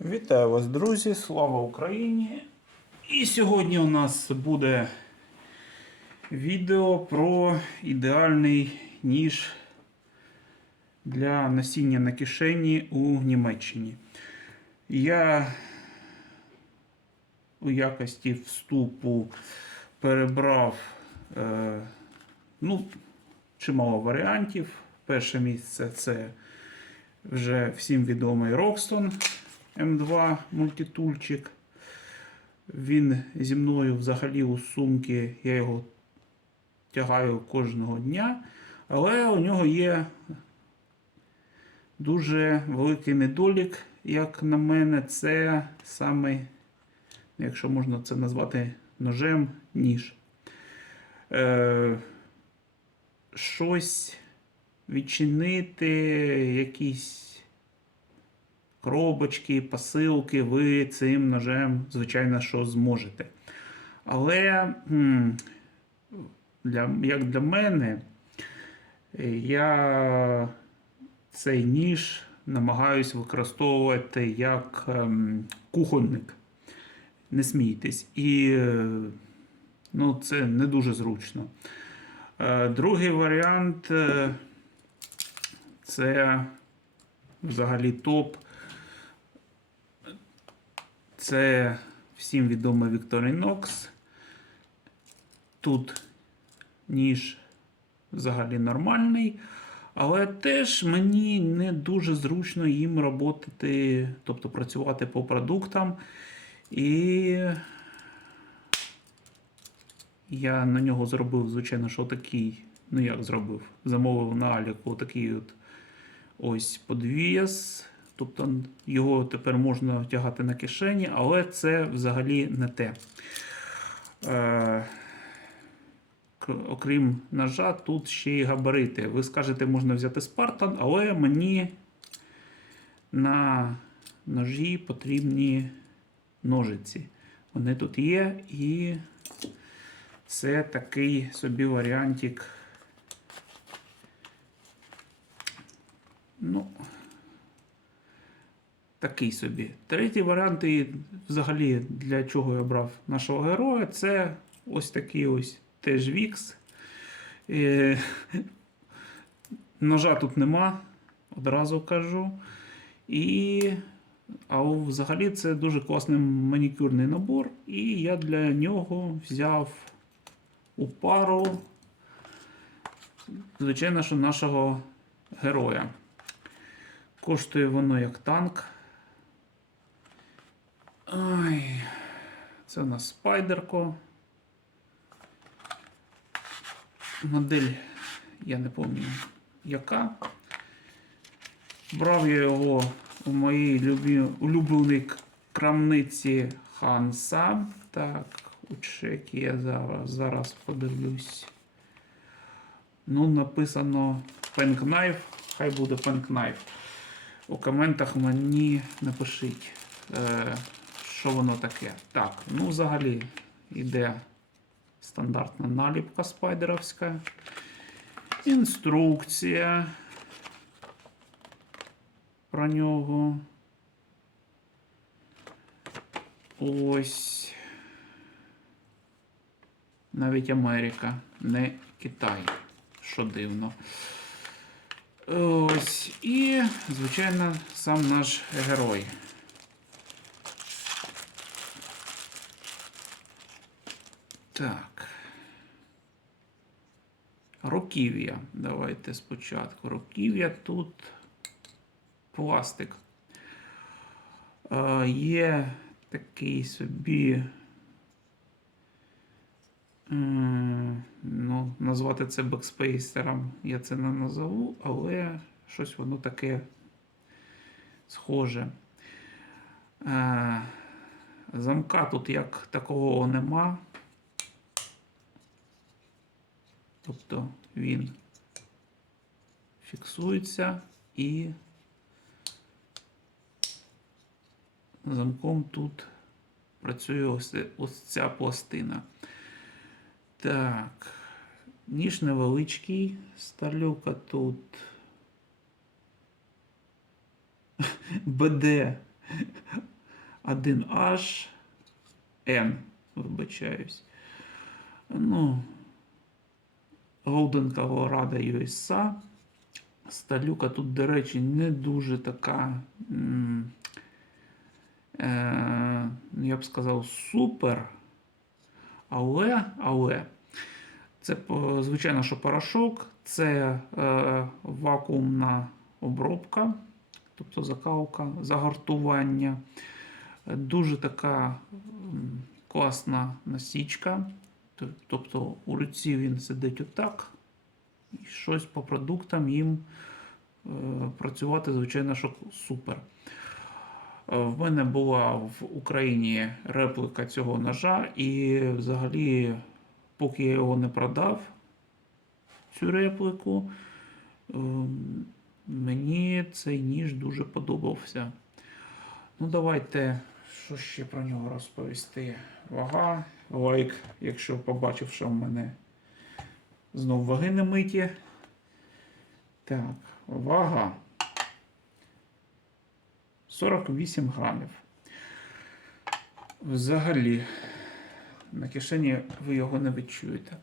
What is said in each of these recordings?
Вітаю вас, друзі! Слава Україні! І сьогодні у нас буде відео про ідеальний ніж для носіння на кишені у Німеччині. Я у якості вступу перебрав е, ну, чимало варіантів. Перше місце це вже всім відомий Roxton М2 мультитульчик. Він зі мною взагалі у сумки, я його тягаю кожного дня, але у нього є дуже великий недолік, як на мене, це саме, якщо можна це назвати ножем, ніж. Е, щось відчинити, якісь коробочки, посилки, ви цим ножем, звичайно, що зможете. Але для, як для мене, я цей ніж намагаюсь використовувати як ем, кухонник. Не смійтесь. І е, ну, це не дуже зручно. Е, Другий варіант е, це взагалі топ. Це всім відомий Victorinox. Тут ніж взагалі нормальний, але теж мені не дуже зручно їм роботи, тобто працювати по продуктам. І я на нього зробив, звичайно, що такий, ну як зробив, замовив на Аліку такий от ось подвіс. Тобто його тепер можна тягати на кишені, але це взагалі не те. Е, окрім ножа, тут ще й габарити. Ви скажете, можна взяти Spartan, але мені на ножі потрібні ножиці. Вони тут є, і це такий собі варіантик. Ну, такий собі. Третій варіант, і взагалі для чого я брав нашого героя, це ось такий ось теж Вікс. Е, Ножа тут нема, одразу кажу. І, а взагалі це дуже класний манікюрний набор, і я для нього взяв у пару, звичайно, що нашого героя. Коштує воно як танк. Ой, це у нас спайдерко. Модель, я не пам'ятаю, яка. Брав я його у моїй любі, улюбленій крамниці Ханса. Так, у чекі я зараз, зараз подивлюсь. Ну, написано Penknife, хай буде Penknife. У коментах мені напишіть, е, що воно таке. Так, ну взагалі йде стандартна наліпка спайдеровська. Інструкція про нього. Ось. Навіть Америка, не Китай, що дивно. Ось. І, звичайно, сам наш герой. Так. Руків'я. Давайте спочатку. Руків'я тут пластик. Е, є такий собі. Ну, назвати це бекспейсером я це не назову, але щось воно таке схоже. Е, Замка тут як такого нема. Тобто він фіксується і замком тут працює ось, ось ця пластина. Так, ніж невеличкий, старлюка тут БД 1H N, вибачаюсь. Ну, Голден Колорадо USA. Сталюка тут, до речі, не дуже така, е, я б сказав, супер. Але, але, це, звичайно, що порошок, це е, вакуумна обробка, тобто закалка, загартування. Е, Дуже така класна насічка. Тобто у руці він сидить отак, і щось по продуктам їм е, працювати, звичайно, що супер. Е, В мене була в Україні репліка цього ножа, і взагалі, поки я його не продав, цю репліку, ем, мені цей ніж дуже подобався. Ну, давайте, що ще про нього розповісти. Вага, лайк, якщо побачив, що в мене знов ваги не миті. Так, вага. 48 грамів. Взагалі, на кишені ви його не відчуєте.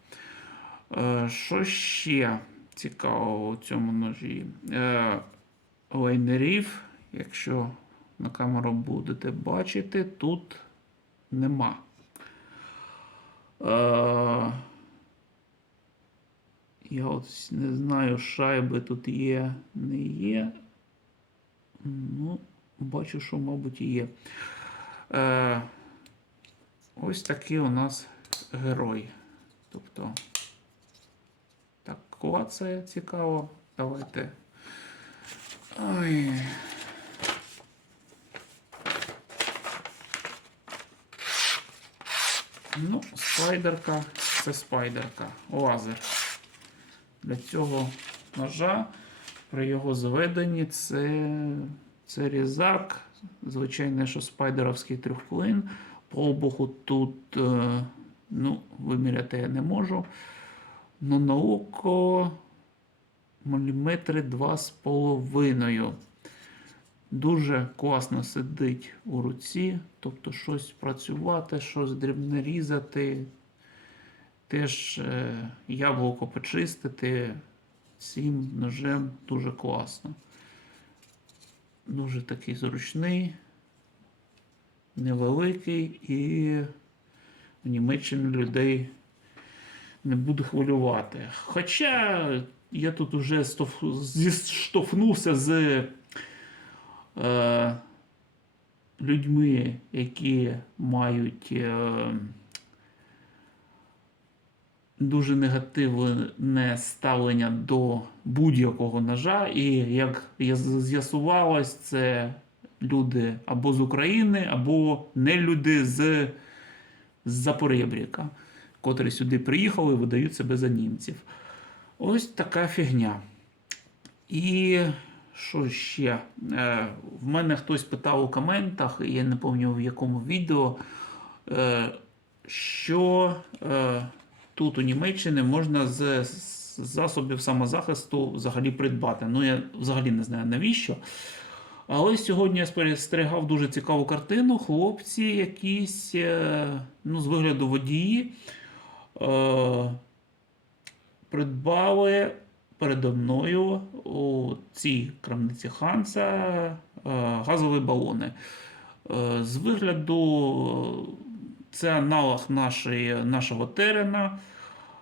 Е, Що ще цікавого у цьому ножі? Е, Лайнерів, якщо на камеру будете бачити, тут нема. Е, Я от не знаю, шайби тут є, не є. Ну, бачу, що, мабуть, є. Е, ось такий у нас герой. Тобто, так, клацає цікаво. Давайте. Ой. Ну, спайдерка це спайдерка, лазер. Для цього ножа при його зведенні це, це різак. Звичайно, що спайдеровський трьохклин. По обуху тут е, ну, виміряти я не можу. Ну, на око міліметри два з половиною. Дуже класно сидить у руці, тобто щось працювати, щось дрібне різати, теж е, яблуко почистити цим ножем дуже класно. Дуже такий зручний, невеликий і в Німеччині людей не буде хвилювати. Хоча я тут вже зіштовхнувся з е, людьми, які мають е, дуже негативне ставлення до будь-якого ножа. І як з'ясувалось, це люди або з України, або не люди з, з котрі сюди приїхали і видають себе за німців. Ось така фігня. І що ще? Е, в мене хтось питав у коментах, я не пам'ятаю в якому відео, е, що е, тут у Німеччині можна з, з засобів самозахисту взагалі придбати. Ну, я взагалі не знаю навіщо. Але сьогодні я спостерігав дуже цікаву картину. Хлопці якісь, е, ну, з вигляду водії, е, придбали передо мною у цій крамниці Ханса е, газові балони. Е, З вигляду е, це аналог нашої, нашого терена.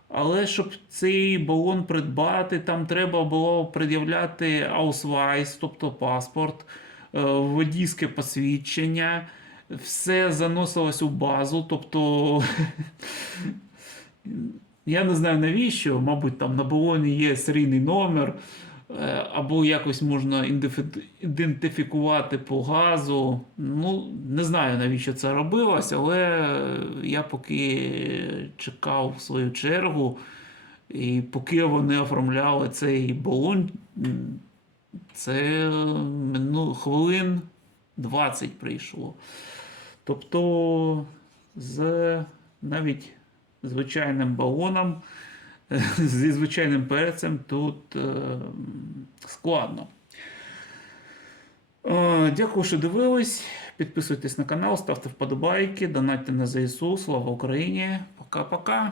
Але щоб цей балон придбати, там треба було пред'являти аусвайс, тобто паспорт, водійське посвідчення. Все заносилось у базу, тобто я не знаю навіщо, мабуть, там на балоні є серійний номер, е, або якось можна ідентифі- ідентифікувати по газу. Ну, не знаю, навіщо це робилось, але я поки чекав свою чергу, і поки вони оформляли цей балон, це ну, хвилин 20 прийшло. Тобто, з навіть звичайним балоном, зі звичайним перцем тут е, складно. Е, Дякую, що дивились. Підписуйтесь на канал, ставте вподобайки, донатьте на ЗСУ. Слава Україні! Пока-пока!